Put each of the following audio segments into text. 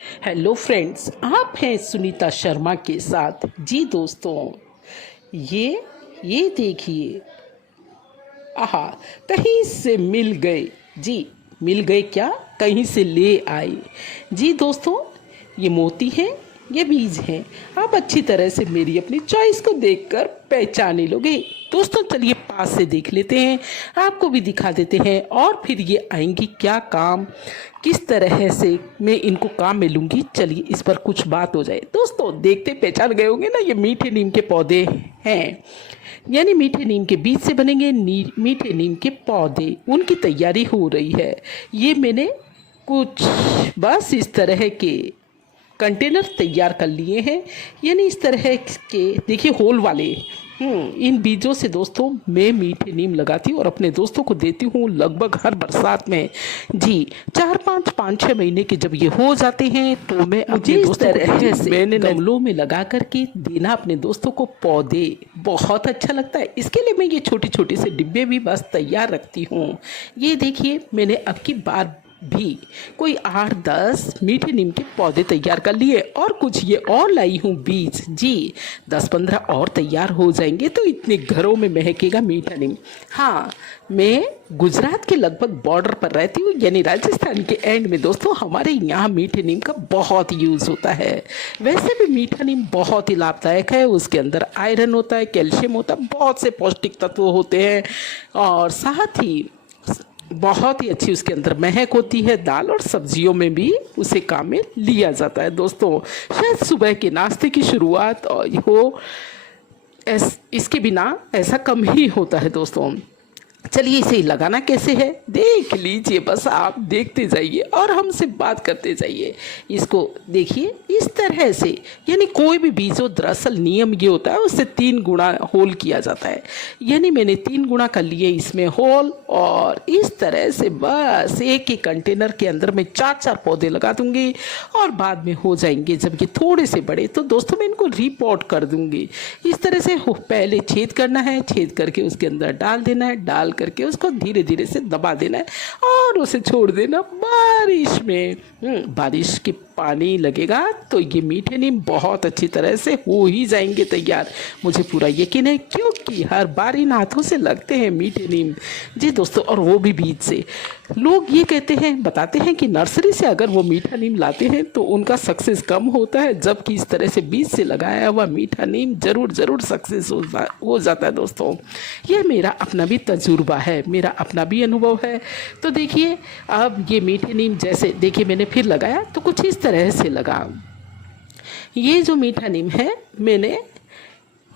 Hello friends, आप हैं सुनीता शर्मा के साथ। जी दोस्तों, ये देखिए। आहा, कहीं से मिल गए। जी, मिल गए क्या, कहीं से ले आए। जी दोस्तों, ये मोती हैं, ये बीज हैं। आप अच्छी तरह से मेरी अपनी चॉइस को देखकर पहचाने लोगे। दोस्तों चलिए पास से देख लेते हैं, आपको भी दिखा देते हैं और फिर ये आएंगी क्या काम, किस तरह से मैं इनको काम में लूँगी। चलिए इस पर कुछ बात हो जाए। दोस्तों देखते पहचान गए होंगे ना, ये मीठे नीम के पौधे हैं, यानी मीठे नीम के बीज से बनेंगे मीठे नीम के पौधे। उनकी तैयारी हो रही है। ये मैंने कुछ बस इस तरह के कंटेनर तैयार कर लिए हैं, यानी इस तरह के देखिए होल वाले। इन बीजों से दोस्तों मैं मीठे नीम लगाती हूँ और अपने दोस्तों को देती हूँ लगभग हर बरसात में। जी, 4-5 6 महीने के जब ये हो जाते हैं तो मैं अपने दोस्तों को मैंने गमलों में लगा करके देना अपने दोस्तों को पौधे। बहुत अच्छा लगता है। इसके लिए मैं ये छोटी छोटी से डिब्बे भी बस तैयार रखती हूँ। ये देखिए, मैंने अब की बार भी कोई 8-10 मीठे नीम के पौधे तैयार कर लिए और कुछ ये और लाई हूँ बीज। जी, 10-15 और तैयार हो जाएंगे तो इतने घरों में महकेगा मीठा नीम। हाँ, मैं गुजरात के लगभग बॉर्डर पर रहती हूँ, यानी राजस्थान के एंड में। दोस्तों हमारे यहाँ मीठे नीम का बहुत यूज़ होता है। वैसे भी मीठा नीम बहुत ही लाभदायक है। उसके अंदर आयरन होता है, कैल्शियम होता है, बहुत से पौष्टिक तत्व होते हैं और साथ ही बहुत ही अच्छी उसके अंदर महक होती है। दाल और सब्जियों में भी उसे काम में लिया जाता है। दोस्तों शायद सुबह के नाश्ते की शुरुआत हो, इसके बिना ऐसा कम ही होता है। दोस्तों चलिए इसे लगाना कैसे है देख लीजिए, बस आप देखते जाइए और हमसे बात करते जाइए। इसको देखिए इस तरह से, यानी कोई भी बीज हो, दरअसल नियम ये होता है उससे 3 गुना होल किया जाता है। यानी मैंने 3 गुना कर लिए इसमें होल और इस तरह से बस एक ही कंटेनर के अंदर मैं 4-4 पौधे लगा दूंगी और बाद में हो जाएंगे जब ये थोड़े से बड़े तो दोस्तों मैं इनको रिपोर्ट कर दूंगी। इस तरह से पहले छेद करना है, छेद करके उसके अंदर डाल देना है, डाल करके उसको धीरे धीरे से दबा देना है और उसे छोड़ देना बारिश में। बारिश के पानी लगेगा तो ये मीठे नीम बहुत अच्छी तरह से हो ही जाएंगे तैयार। मुझे पूरा यकीन है क्योंकि हर बार इन हाथों से लगते हैं मीठे नीम। जी दोस्तों, और वो भी बीज से। लोग ये कहते हैं, बताते हैं कि नर्सरी से अगर वो मीठा नीम लाते हैं तो उनका सक्सेस कम होता है, जबकि इस तरह से बीज से लगाया हुआ मीठा नीम ज़रूर ज़रूर सक्सेस हो जाता है। दोस्तों ये मेरा अपना भी तजुर्बा है, मेरा अपना भी अनुभव है। तो देखिए अब ये मीठे नीम जैसे देखिए मैंने फिर लगाया तो कुछ इस तरह से लगा। ये जो मीठा नीम है मैंने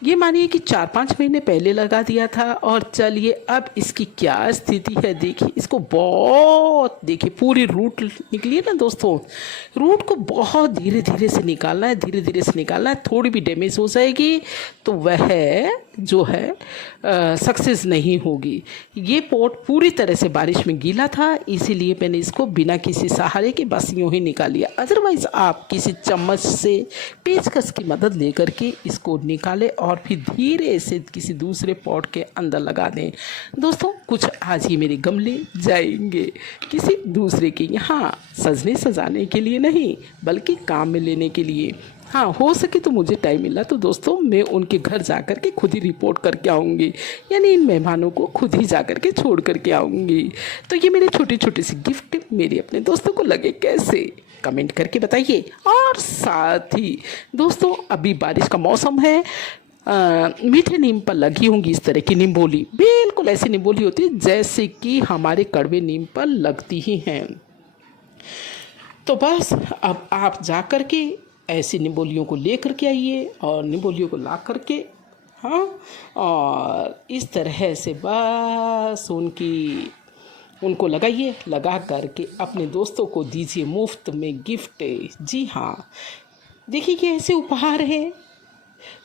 ये मानिए कि 4-5 महीने पहले लगा दिया था और चलिए अब इसकी क्या स्थिति है देखिए। इसको बहुत देखिए पूरी रूट निकली है ना दोस्तों। रूट को बहुत धीरे धीरे से निकालना है, धीरे धीरे से निकालना है। थोड़ी भी डैमेज हो जाएगी तो वह जो है सक्सेस नहीं होगी। ये पॉट पूरी तरह से बारिश में गीला था, इसीलिए मैंने इसको बिना किसी सहारे के बस यूँ ही निकाल लिया। अदरवाइज़ आप किसी चम्मच से पेचकस की मदद लेकर के इसको निकालें और फिर धीरे से किसी दूसरे पॉट के अंदर लगा दें। दोस्तों कुछ आज ही मेरे गमले जाएंगे किसी दूसरे के यहाँ, सजने सजाने के लिए नहीं बल्कि काम में लेने के लिए। हाँ, हो सके तो मुझे टाइम मिला तो दोस्तों मैं उनके घर जा कर के खुद ही रिपोर्ट करके आऊँगी, यानी इन मेहमानों को खुद ही जा कर के छोड़ करके आऊँगी। तो ये मेरे छोटे छोटे से गिफ्ट मेरे अपने दोस्तों को लगे कैसे, कमेंट करके बताइए। और साथ ही दोस्तों अभी बारिश का मौसम है, मीठे नीम पर लगी होंगी इस तरह की निम्बोली, बिल्कुल ऐसी निम्बोली होती है जैसे कि हमारे कड़वे नीम पर लगती ही हैं। तो बस अब आप जा कर के ऐसी निम्बोलियों को ले करके आइए और निम्बोलियों को ला करके, हाँ, और इस तरह से बस उनको लगाइए, लगा करके अपने दोस्तों को दीजिए मुफ्त में गिफ्ट। जी हाँ, देखिए कि ऐसे उपहार हैं,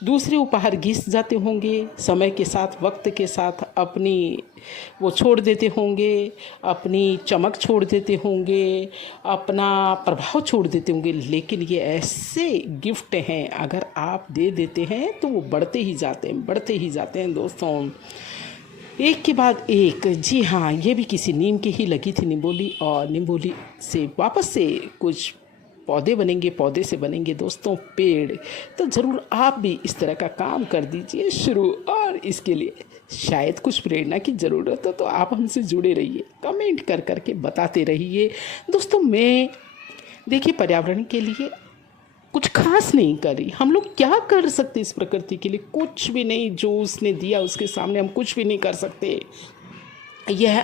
दूसरे उपहार घिस जाते होंगे समय के साथ, वक्त के साथ अपनी वो छोड़ देते होंगे, अपनी चमक छोड़ देते होंगे, अपना प्रभाव छोड़ देते होंगे, लेकिन ये ऐसे गिफ्ट हैं अगर आप दे देते हैं तो वो बढ़ते ही जाते हैं, बढ़ते ही जाते हैं। दोस्तों एक के बाद एक। जी हाँ, ये भी किसी नीम की ही लगी थी निम्बोली और निम्बोली से वापस से कुछ पौधे बनेंगे, पौधे से बनेंगे दोस्तों पेड़। तो ज़रूर आप भी इस तरह का काम कर दीजिए शुरू। और इसके लिए शायद कुछ प्रेरणा की ज़रूरत हो तो आप हमसे जुड़े रहिए, कमेंट कर कर के बताते रहिए। दोस्तों मैं देखिए पर्यावरण के लिए कुछ खास नहीं करी। हम लोग क्या कर सकते इस प्रकृति के लिए? कुछ भी नहीं। जो उसने दिया उसके सामने हम कुछ भी नहीं कर सकते। यह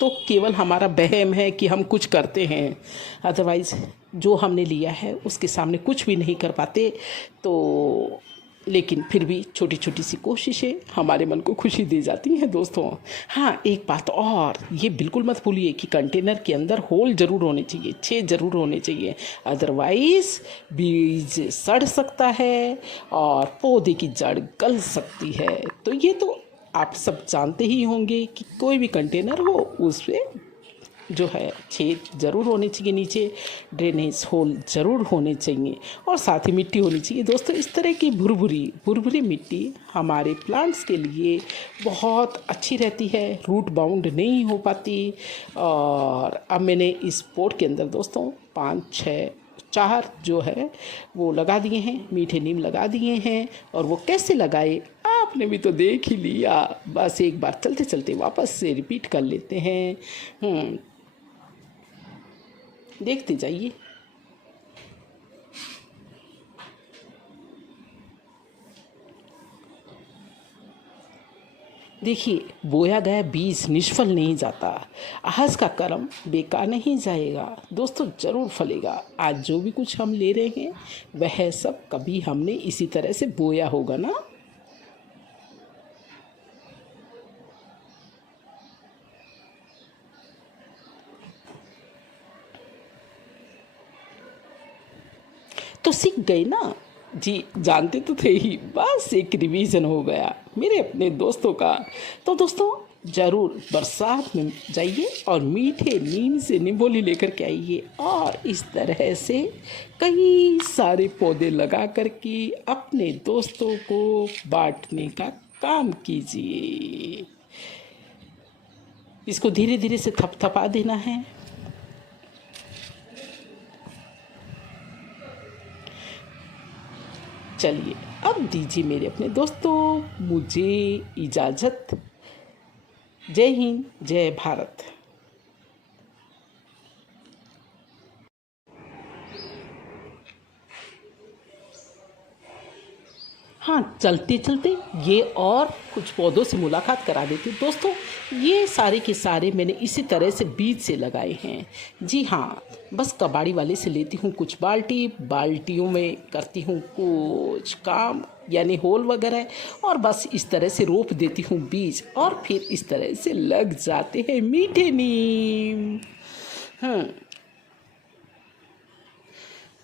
तो केवल हमारा वहम है कि हम कुछ करते हैं, अदरवाइज़ जो हमने लिया है उसके सामने कुछ भी नहीं कर पाते। तो लेकिन फिर भी छोटी छोटी सी कोशिशें हमारे मन को खुशी दे जाती हैं दोस्तों। हाँ, एक बात और, ये बिल्कुल मत भूलिए कि कंटेनर के अंदर होल ज़रूर होने चाहिए, छेद ज़रूर होने चाहिए, अदरवाइज़ बीज सड़ सकता है और पौधे की जड़ गल सकती है। तो ये तो आप सब जानते ही होंगे कि कोई भी कंटेनर हो उसमें जो है छेद ज़रूर होने चाहिए, नीचे ड्रेनेज होल ज़रूर होने चाहिए और साथ ही मिट्टी होनी चाहिए दोस्तों। इस तरह की भुरभुरी मिट्टी हमारे प्लांट्स के लिए बहुत अच्छी रहती है, रूट बाउंड नहीं हो पाती। और अब मैंने इस पोट के अंदर दोस्तों 4 जो है वो लगा दिए हैं, मीठे नीम लगा दिए हैं। और वो कैसे लगाए आपने भी तो देख ही लिया, बस एक बार चलते चलते वापस से रिपीट कर लेते हैं। देखते जाइए। देखिए, बोया गया बीज निष्फल नहीं जाता, आज का कर्म बेकार नहीं जाएगा दोस्तों, ज़रूर फलेगा। आज जो भी कुछ हम ले रहे हैं वह सब कभी हमने इसी तरह से बोया होगा ना। तो सीख गए ना जी, जानते तो थे ही, बस एक रिवीजन हो गया मेरे अपने दोस्तों का। तो दोस्तों ज़रूर बरसात में जाइए और मीठे नीम से निम्बोली लेकर के आइए और इस तरह से कई सारे पौधे लगा कर के अपने दोस्तों को बांटने का काम कीजिए। इसको धीरे धीरे से थपथपा देना है। चलिए अब दीजिए मेरे अपने दोस्तों मुझे इजाज़त। जय हिंद, जय भारत। हाँ, चलते चलते ये और कुछ पौधों से मुलाकात करा देती दोस्तों। ये सारे के सारे मैंने इसी तरह से बीज से लगाए हैं। जी हाँ, बस कबाड़ी वाले से लेती हूँ कुछ बाल्टियों में करती हूँ कुछ काम, यानी होल वगैरह, और बस इस तरह से रोप देती हूँ बीज और फिर इस तरह से लग जाते हैं मीठे नीम।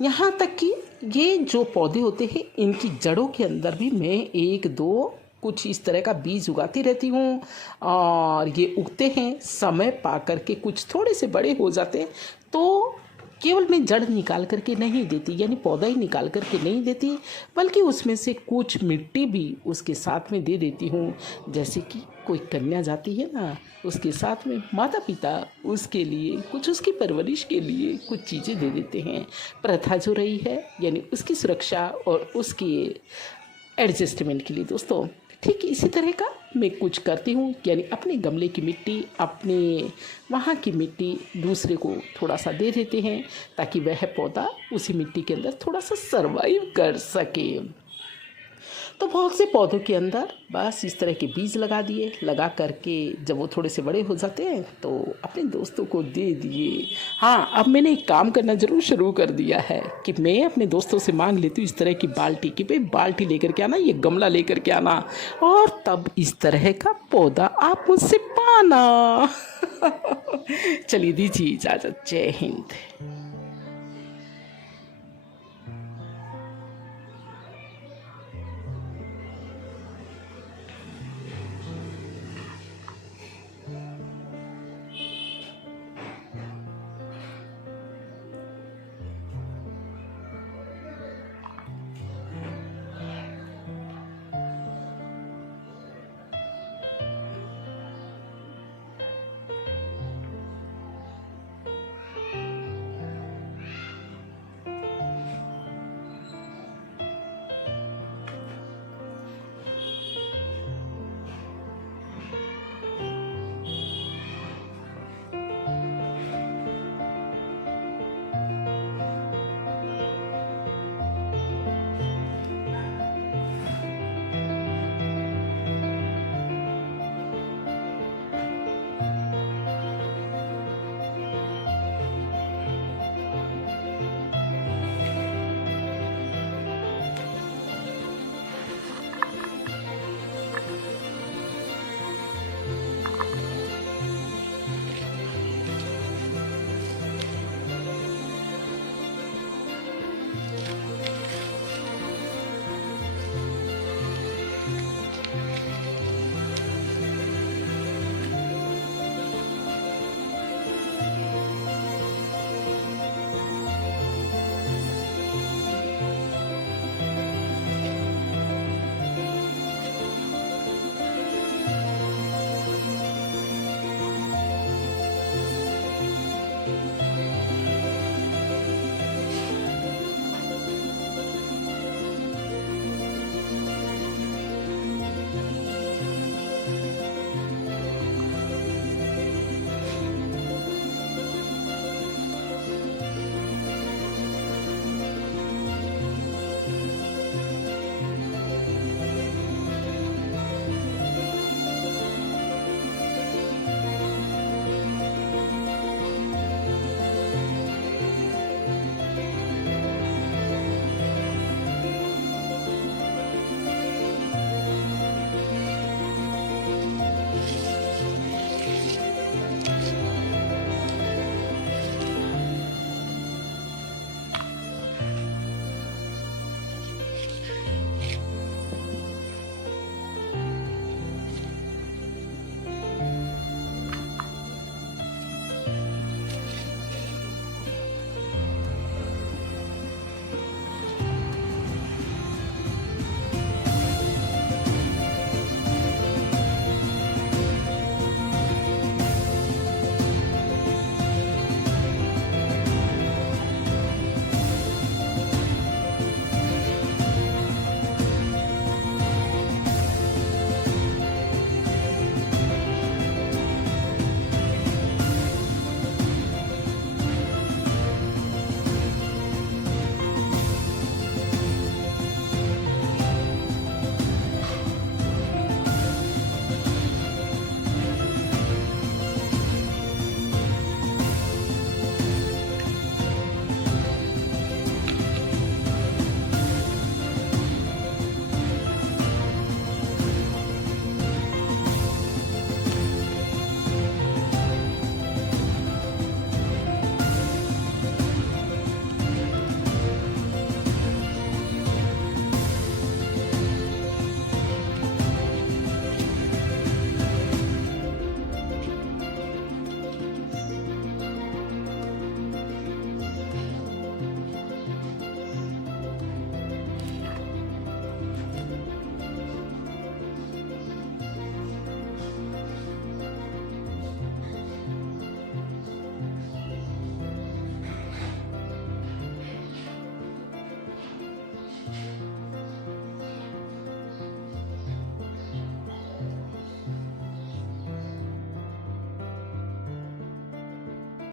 यहाँ तक कि ये जो पौधे होते हैं इनकी जड़ों के अंदर भी मैं 1-2 कुछ इस तरह का बीज उगाती रहती हूँ और ये उगते हैं, समय पा कर के कुछ थोड़े से बड़े हो जाते हैं। तो केवल मैं जड़ निकाल करके नहीं देती, यानी पौधा ही निकाल करके नहीं देती, बल्कि उसमें से कुछ मिट्टी भी उसके साथ में दे देती हूँ। जैसे कि कोई कन्या जाती है ना, उसके साथ में माता पिता उसके लिए कुछ, उसकी परवरिश के लिए कुछ चीज़ें दे देते हैं। प्रथा जो रही है यानी उसकी सुरक्षा और उसकी एडजस्टमेंट के लिए दोस्तों, ठीक इसी तरह का मैं कुछ करती हूँ, यानी अपने गमले की मिट्टी, अपने वहाँ की मिट्टी दूसरे को थोड़ा सा दे देते हैं ताकि वह पौधा उसी मिट्टी के अंदर थोड़ा सा सर्वाइव कर सके। तो बहुत से पौधों के अंदर बस इस तरह के बीज लगा दिए, लगा करके जब वो थोड़े से बड़े हो जाते हैं तो अपने दोस्तों को दे दिए। हाँ, अब मैंने एक काम करना ज़रूर शुरू कर दिया है कि मैं अपने दोस्तों से मांग लेती हूँ इस तरह की बाल्टी कि भाई बाल्टी लेकर के आना, ये गमला लेकर के आना, और तब इस तरह का पौधा आप मुझसे पाना। चलिए दीजिए इजाज़त। जय हिंद।